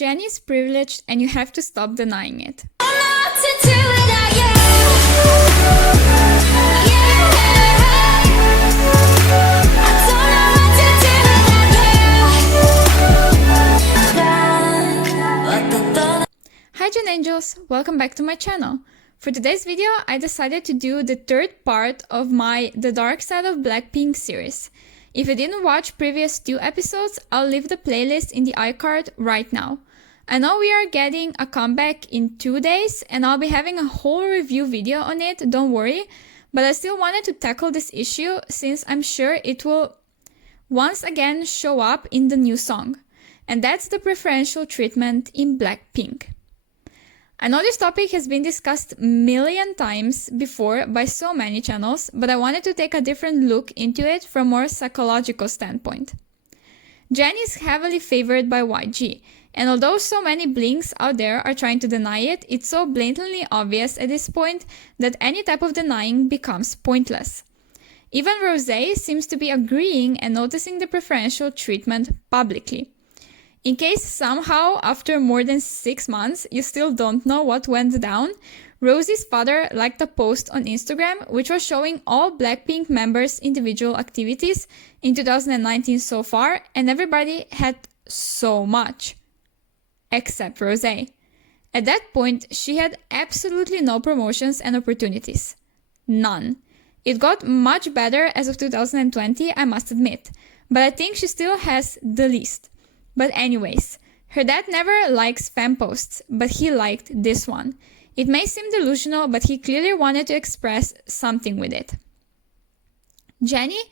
Jennie is privileged and you have to stop denying it. Hi Gen Angels, welcome back to my channel. For today's video, I decided to do the third part of my The Dark Side of Blackpink series. If you didn't watch previous 2 episodes, I'll leave the playlist in the iCard right now. I know we are getting a comeback in 2 days and I'll be having a whole review video on it, don't worry, but I still wanted to tackle this issue since I'm sure it will once again show up in the new song. And that's the preferential treatment in Blackpink. I know this topic has been discussed a million times before by so many channels, but I wanted to take a different look into it from a more psychological standpoint. Jennie is heavily favored by YG, and although so many blinks out there are trying to deny it, it's so blatantly obvious at this point that any type of denying becomes pointless. Even Rosé seems to be agreeing and noticing the preferential treatment publicly. In case somehow, after more than 6 months, you still don't know what went down, Rosie's father liked a post on Instagram which was showing all Blackpink members' individual activities in 2019 so far, and everybody had so much. Except Rosé. At that point, she had absolutely no promotions and opportunities. None. It got much better as of 2020, I must admit, but I think she still has the least. But anyways, her dad never likes fan posts, but he liked this one. It may seem delusional, but he clearly wanted to express something with it. Jennie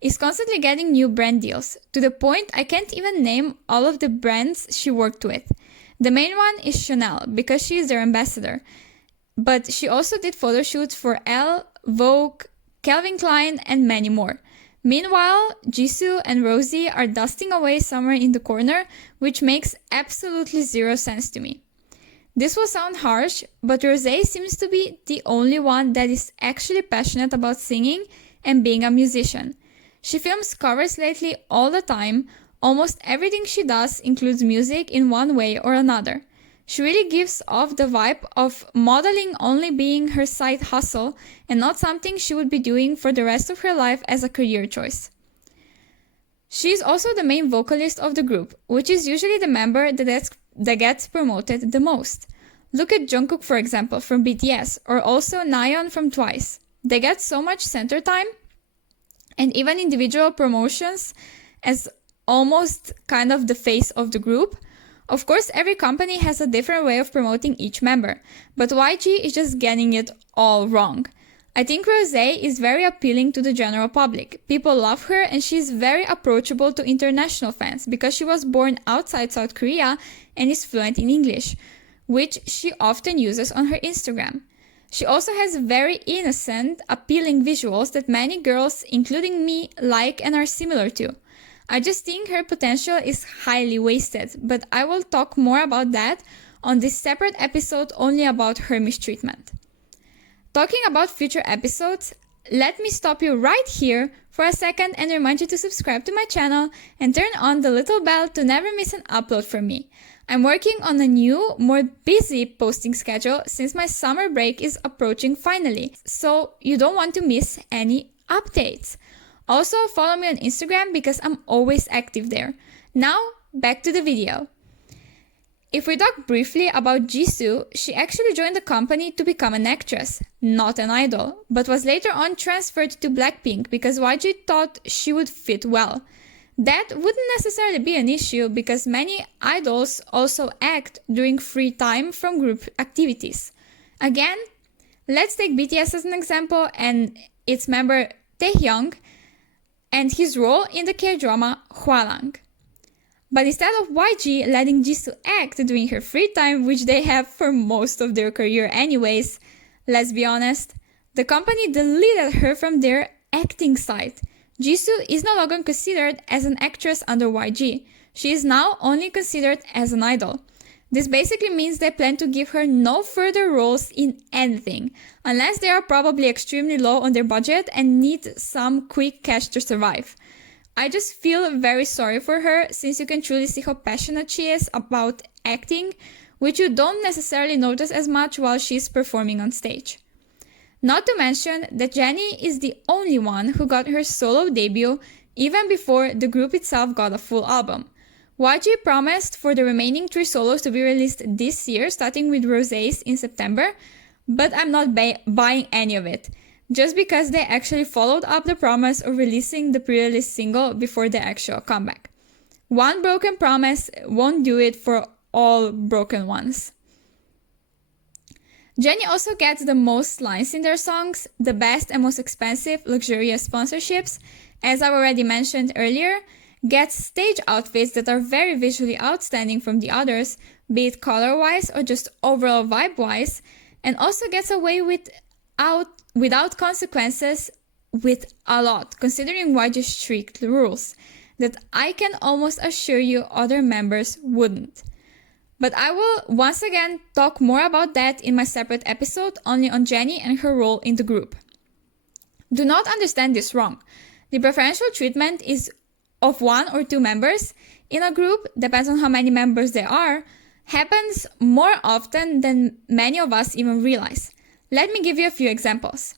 is constantly getting new brand deals, to the point I can't even name all of the brands she worked with. The main one is Chanel, because she is their ambassador. But she also did photo shoots for Elle, Vogue, Calvin Klein, and many more. Meanwhile, Jisoo and Rosie are dusting away somewhere in the corner, which makes absolutely zero sense to me. This will sound harsh, but Rosé seems to be the only one that is actually passionate about singing and being a musician. She films covers lately all the time. Almost everything she does includes music in one way or another. She really gives off the vibe of modeling only being her side hustle and not something she would be doing for the rest of her life as a career choice. She is also the main vocalist of the group, which is usually the member that gets promoted the most. Look at Jungkook, for example, from BTS, or also Nayeon from Twice. They get so much center time and even individual promotions as almost kind of the face of the group. Of course, every company has a different way of promoting each member, but YG is just getting it all wrong. I think Rosé is very appealing to the general public. People love her and she's very approachable to international fans because she was born outside South Korea and is fluent in English, which she often uses on her Instagram. She also has very innocent, appealing visuals that many girls, including me, like and are similar to. I just think her potential is highly wasted, but I will talk more about that on this separate episode only about her mistreatment. Talking about future episodes, let me stop you right here for a second and remind you to subscribe to my channel and turn on the little bell to never miss an upload from me. I'm working on a new, more busy posting schedule since my summer break is approaching finally, so you don't want to miss any updates. Also, follow me on Instagram because I'm always active there. Now, back to the video. If we talk briefly about Jisoo, she actually joined the company to become an actress, not an idol, but was later on transferred to Blackpink because YG thought she would fit well. That wouldn't necessarily be an issue because many idols also act during free time from group activities. Again, let's take BTS as an example and its member Taehyung and his role in the K-drama Hwalang. But instead of YG letting Jisoo act during her free time, which they have for most of their career anyways, let's be honest, the company deleted her from their acting site. Jisoo is no longer considered as an actress under YG. She is now only considered as an idol. This basically means they plan to give her no further roles in anything, unless they are probably extremely low on their budget and need some quick cash to survive. I just feel very sorry for her, since you can truly see how passionate she is about acting, which you don't necessarily notice as much while she's performing on stage. Not to mention that Jennie is the only one who got her solo debut even before the group itself got a full album. YG promised for the remaining 3 solos to be released this year, starting with Rosé's in September, but I'm not buying any of it, just because they actually followed up the promise of releasing the pre-release single before the actual comeback. One broken promise won't do it for all broken ones. Jennie also gets the most lines in their songs, the best and most expensive, luxurious sponsorships, as I already mentioned earlier, gets stage outfits that are very visually outstanding from the others, be it color-wise or just overall vibe-wise, and also gets away without consequences with a lot, considering YG's strict rules, that I can almost assure you other members wouldn't. But I will once again talk more about that in my separate episode only on Jennie and her role in the group. Do not understand this wrong. The preferential treatment is of 1 or 2 members in a group, depends on how many members there are, happens more often than many of us even realize. Let me give you a few examples.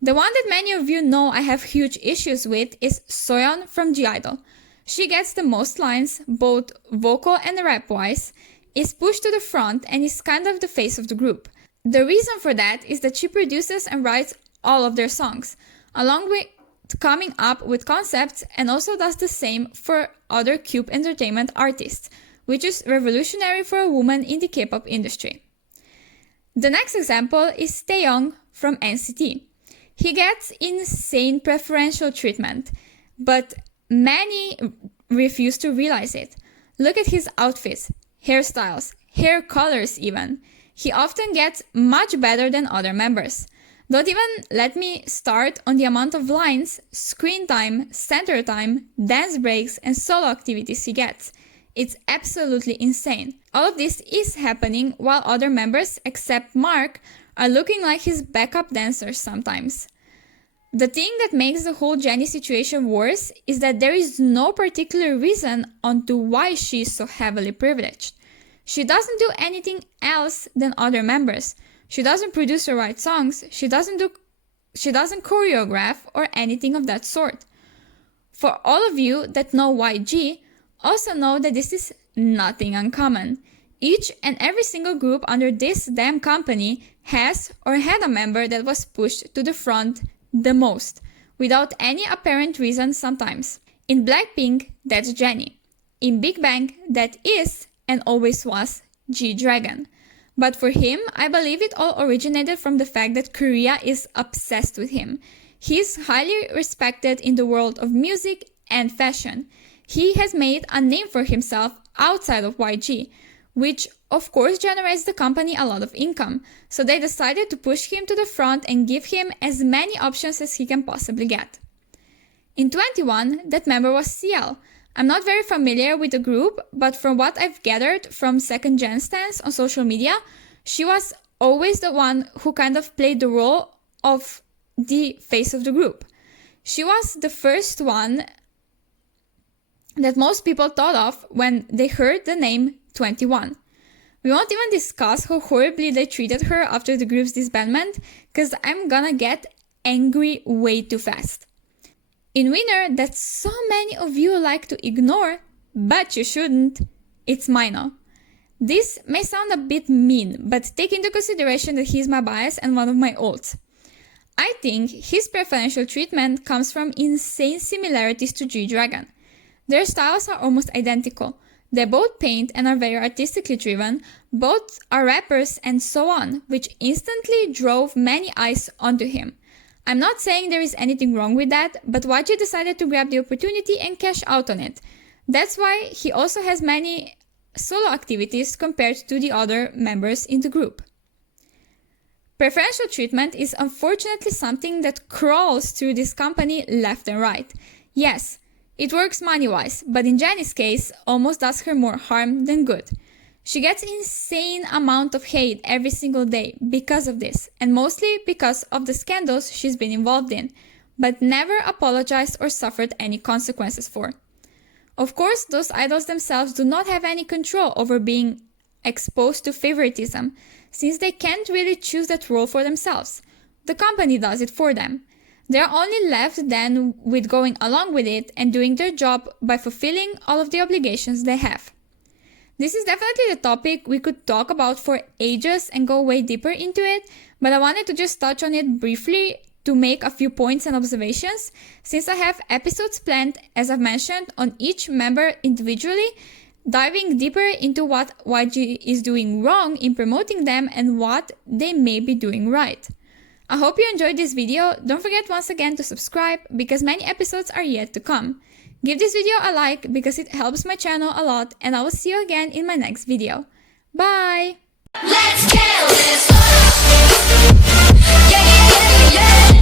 The one that many of you know I have huge issues with is Soyeon from G-Idol. She gets the most lines, both vocal and rap-wise, is pushed to the front and is kind of the face of the group. The reason for that is that she produces and writes all of their songs, along with coming up with concepts, and also does the same for other Cube Entertainment artists, which is revolutionary for a woman in the K-pop industry. The next example is Taehyung from NCT. He gets insane preferential treatment, but many refuse to realize it. Look at his outfits, hairstyles, hair colors even. He often gets much better than other members. Don't even let me start on the amount of lines, screen time, center time, dance breaks, and solo activities he gets. It's absolutely insane. All of this is happening while other members, except Mark, are looking like his backup dancers sometimes. The thing that makes the whole Jennie situation worse is that there is no particular reason onto why she is so heavily privileged. She doesn't do anything else than other members. She doesn't produce or write songs, she doesn't choreograph or anything of that sort. For all of you that know YG, also know that this is nothing uncommon. Each and every single group under this damn company has or had a member that was pushed to the front the most, without any apparent reason sometimes. In Blackpink, that's Jennie. In Big Bang, that is and always was G-Dragon. But for him, I believe it all originated from the fact that Korea is obsessed with him. He is highly respected in the world of music and fashion. He has made a name for himself outside of YG, which of course generates the company a lot of income, so they decided to push him to the front and give him as many options as he can possibly get. In 21, that member was CL. I'm not very familiar with the group, but from what I've gathered from second gen stans on social media, she was always the one who kind of played the role of the face of the group. She was the first one that most people thought of when they heard the name 21. We won't even discuss how horribly they treated her after the group's disbandment, because I'm gonna get angry way too fast. In winner that so many of you like to ignore, but you shouldn't, it's Mino. This may sound a bit mean, but take into consideration that he's my bias and one of my ults. I think his preferential treatment comes from insane similarities to G-Dragon. Their styles are almost identical. They both paint and are very artistically driven, both are rappers and so on, which instantly drove many eyes onto him. I'm not saying there is anything wrong with that, but YG decided to grab the opportunity and cash out on it. That's why he also has many solo activities compared to the other members in the group. Preferential treatment is unfortunately something that crawls through this company left and right. Yes, it works money-wise, but in Jennie's case, almost does her more harm than good. She gets an insane amount of hate every single day because of this, and mostly because of the scandals she's been involved in, but never apologized or suffered any consequences for. Of course, those idols themselves do not have any control over being exposed to favoritism, since they can't really choose that role for themselves. The company does it for them. They are only left then with going along with it and doing their job by fulfilling all of the obligations they have. This is definitely the topic we could talk about for ages and go way deeper into it, but I wanted to just touch on it briefly to make a few points and observations, since I have episodes planned, as I've mentioned, on each member individually, diving deeper into what YG is doing wrong in promoting them and what they may be doing right. I hope you enjoyed this video. Don't forget once again to subscribe, because many episodes are yet to come. Give this video a like because it helps my channel a lot, and I will see you again in my next video. Bye! Let's kill this. Yeah, yeah, yeah, yeah.